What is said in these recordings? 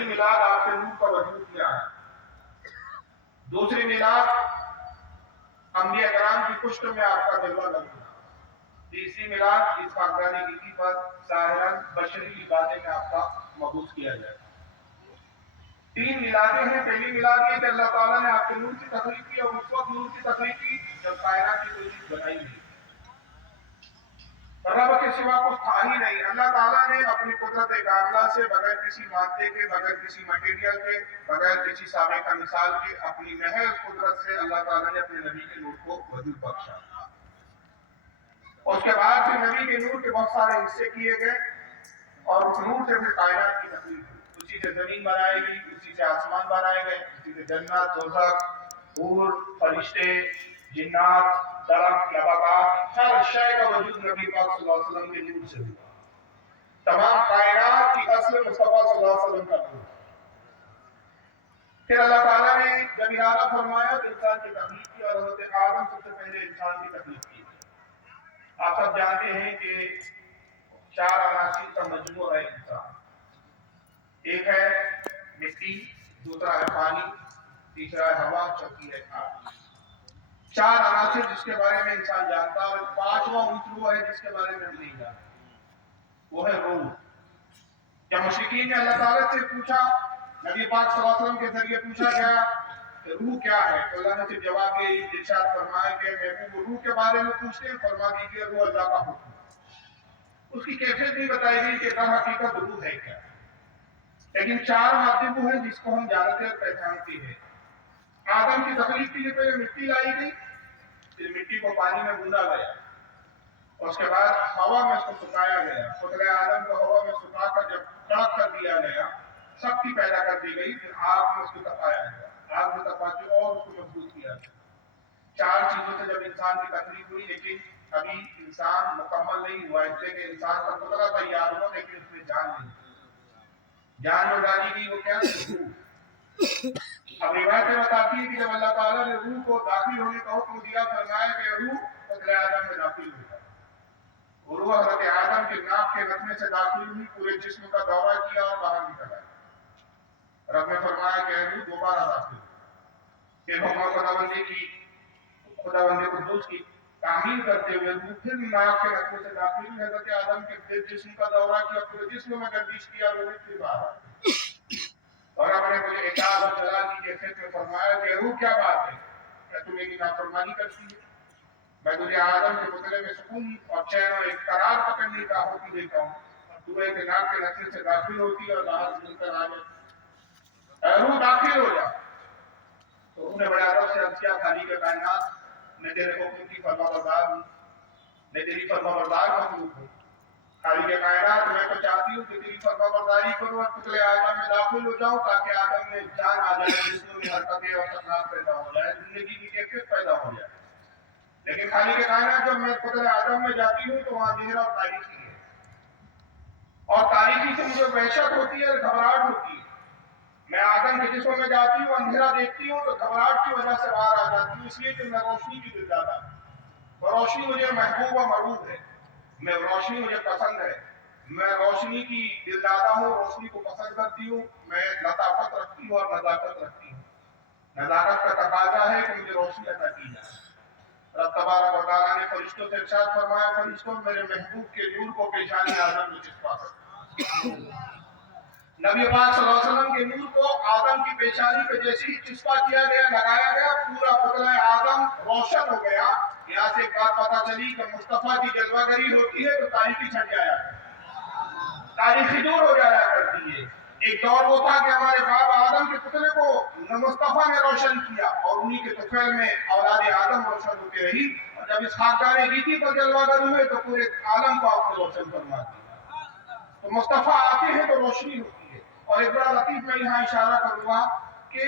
پہلی میلاد آپ کے نور کا وجود کیا ہے، دوسری میلاد انبیاء کرام کی پشت میں آپ کا جلوہ لگنا، تیسری میلاد اس خاکدانی گیتی پر ظاہراً بشری عبادت میں آپ کا مبعوث کیا جائے۔ تین میلادیں ہیں۔ پہلی میلاد یہ کہ اللہ تعالیٰ نے آپ کے نور کی تخلیق کی، اور اس وقت نور کی تخلیق کی جب کائنات کی کوئی چیز بنائی نہیں، رب کے سوا کچھ تھا ہی نہیں۔ اللہ تعالیٰ نے اپنی قدرت کاملہ سے بغیر کسی مادے کے، بغیر کسی مٹیریل کے، بغیر کسی سابقہ مثال کے، اپنی محض قدرت سے اللہ تعالیٰ نے اپنے نبی کے نور کو وجود بخشا۔ اس کے بعد پھر نبی کے نور کے بہت سارے حصے کیے گئے، اور اس نور سے پھر کائنات کی تخلیق ہوئی۔ اسی سے زمین بنائی گئی، اسی سے آسمان بنائے گئے، اسی سے جنت، دوزخ، حور، فرشتے، جنات، درخت، نباتات، ہر شے کا وجود نبی پاک صلی اللہ علیہ وسلم کے نور سے ہوا۔ تمام کائنات کی اصل مصطفیٰ صلی اللہ علیہ وسلم کا نور۔ پھر اللہ تعالیٰ نے جب ارادہ فرمایا کہ انسان کی تخلیق کی، اور حضرت آدم سب سے پہلے انسان کی تخلیق کی۔ آپ سب جانتے ہیں کہ 4 عناصر کا مجموعہ ہے انسان۔ ایک ہے مٹی، دوسرا ہے پانی، تیسرا ہے ہوا، چوتھی ہے آگ۔ 4 عناصر جس کے بارے میں انسان جانتا ہے، اور 5واں عنصر وہ ہے جس کے بارے میں ہم نہیں جانتے، وہ ہے روح۔ جب مشرکین نے اللہ تعالیٰ سے پوچھا، نبی پاک صلی اللہ علیہ وسلم کے ذریعے پوچھا گیا کہ روح کیا ہے، تو اللہ نے صرف جواب کے ارشاد فرمایا کہ محبوب روح کے بارے میں پوچھتے ہیں، فرما دیجیے روح اللہ کا حکم۔ اس کی کیفیت نہیں بتائی گئی کہ در حقیقت روح ہے کیا، لیکن 4 مادے وہ ہیں جس کو ہم جانتے اور پہچانتے ہیں۔ آدم کی تخلیق کے لیے پہلے مٹی لائی گئی، پھر مٹی کو پانی میں گوندھا گیا، اور اس کے بعد ہوا میں اس کو سکھایا گیا۔ خدائے آدم کو ہوا میں سکھا کر جب خاک کر دیا گیا، سختی پیدا کر دی گئی، پھر آگ میں اس کو تپایا گیا، آگ میں تپا کے اور اس کو مضبوط کیا گیا۔ 4 چیزوں سے جب انسان کی تخلیق ہوئی، لیکن ابھی انسان مکمل نہیں ہوا، اس لیے کہ انسان کا پتلا تیار ہوا، لیکن اس میں جان نہیں۔ جان جو ڈالی گئی وہ کیا ہے؟ روح۔ اب روایتیں بتاتی ہے کہ جب اللہ تعالیٰ نے روح کو داخل ہونے کا حکم دیا، فرمایا کہ روح خدائے آدم میں داخل ہو جائے۔ روح حضرت آدم کے ناک کے نتنے سے داخل ہوئی، پورے جسم کا دورہ کیا اور باہر نکل آئی۔ رب نے فرمایا کہ روح دوبارہ داخل ہو۔ پھر حکم خداوند قدوس کی تعمیل کرتے ہوئے روح پھر ناک کے نتنے سے داخل ہوئی، حضرت آدم کے پھر جسم کا دورہ کیا، پورے جسم میں گردش کیا، روح پھر باہر آئی۔ اور آپ نے مجھے اطاعت اور جلال کی کیفیت میں فرمایا کہ روح کیا بات ہے، کیا تو میری نافرمانی کرتی ہے؟ میں تجھے آدم کے پتلے میں سکون اور چین اور ایک قرار پکڑنے کا حکم دیتا ہوں، اور تو ایک ناک کے نتنے سے داخل ہوتی ہے اور باہر نکل کر آ جاتی۔ روح داخل ہو جا۔ تو روح نے بڑے ادب سے عرض کیا، خالق کائنات، میں تیرے حکم کی فرما بردار ہوں، میں تیری فرما بردار مخلوق ہوں۔ خالق کائنات، میں تو چاہتی ہوں کہ تیری فرما برداری کروں اور پتلے آدم میں داخل ہو جاؤں، تاکہ آدم میں جان آ جائے، جسم میں حرکتیں اور سکنات پیدا ہو جائے، زندگی کی کیفیت پیدا ہو جائے۔ لیکن خالق کائنات جب میں پتلے آدم میں جاتی ہوں تو وہاں اندھیرا اور تاریکی ہے، اور تاریکی سے مجھے وحشت ہوتی ہے، گھبراہٹ ہوتی ہے۔ میں آدم کے جسم میں جاتی ہوں، اندھیرا دیکھتی ہوں تو گھبراہٹ کی وجہ سے باہر آ جاتی ہوں، اس لیے کہ میں روشنی کی دل دادا ہوں۔ وہ روشنی مجھے محبوب و مرغوب ہے، میں روشنی مجھے پسند ہے، میں روشنی کی دل دادا ہوں، روشنی کو پسند کرتی ہوں، میں لطافت رکھتی ہوں اور نزاکت رکھتی ہوں۔ نزاکت کا تقاضا ہے کہ مجھے روشنی عطا کی جائے۔ رب تبارک و تعالیٰ نے فرشتوں سے ارشاد فرمایا، فرشتوں میرے محبوب کے نور کو پیشانی آدم میں چسپا کر۔ نبی پاک صلی اللہ علیہ وسلم کے نور کو آدم کی پیشانی پہ جیسے ہی چسپا کیا گیا، لگایا گیا، پورا پتلا آدم روشن ہو گیا۔ یہاں سے ایک بات پتہ چلی کہ مصطفیٰ کی جلوہ گری ہوتی ہے تو تاریکی چھٹ جایا کرتی، تاریکی دور ہو جایا کرتی ہے۔ ایک دور وہ تھا کہ ہمارے باپ آدم کے پتلے کو مصطفیٰ نے روشن کیا، اور انہی کے طفیل میں اولاد آدم روشن ہوتی رہی، اور جب اس خاکدار گیتی پر جلوہ گر ہوئے تو پورے عالم کو آپ نے روشن فرما دیا۔ تو مصطفیٰ آتے ہیں تو روشنی ہوتی ہے۔ اور ایک بڑا لطیف میں یہاں اشارہ کروں گا کہ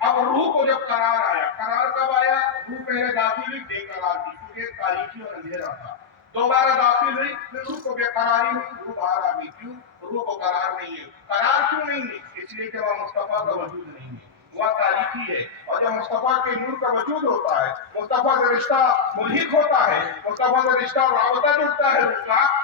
اب روح کو جب قرار آیا، قرار کب آیا؟ روح پہلے داخل ہوئی بے قرار تھی، کیونکہ تاریکی اور اندھیرا تھا، دوبارہ داخل ہوئی، پھر روح کو بے قراری ہوئی، روح باہر آ گئی۔ کیوں؟ روح کو قرار نہیں ہے۔ قرار کیوں نہیں ہے؟ اس لیے کہ وہاں مصطفیٰ کا وجود نہیں ہے، وہ تاریکی ہے۔ اور جب مصطفیٰ کے نور کا وجود ہوتا ہے، مصطفیٰ سے رشتہ ملحق ہوتا ہے، مصطفیٰ سے رشتہ رابطہ جڑتا ہے روح کا،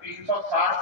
360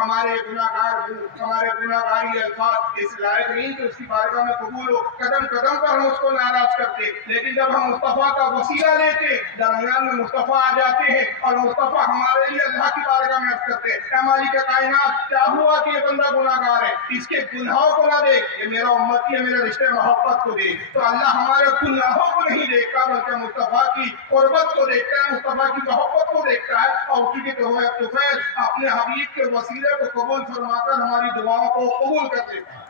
ہمارے گناہگاری الفاظ اس لائق نہیں کہ اس کی بارگاہ میں قبول ہو. قدم قدم پر ہم اس کو ناراض کرتے، لیکن جب ہم مصطفیٰ کا وسیلہ لیتے، درمیان میں مصطفیٰ آ جاتے ہیں اور مصطفیٰ ہمارے لیے اللہ کی بارگاہ میں عرض کرتے ہیں، اے مالک کائنات، کیا ہوا کہ یہ بندہ گناہگار ہے، اس کے گناہوں کو نہ دیکھ، یہ میرا امتی ہے، میرے رشتے محبت کو دیکھ. تو اللہ ہمارے گناہوں کو نہیں دیکھتا بلکہ مصطفیٰ کی قربت کو دیکھتا ہے، مصطفیٰ کی محبت کو دیکھتا ہے. اور چونکہ طفیل اپنے حبیب کے وسیلے کو قبول فرما کر ہماری دعاؤں کو قبول کر دیتا ہے.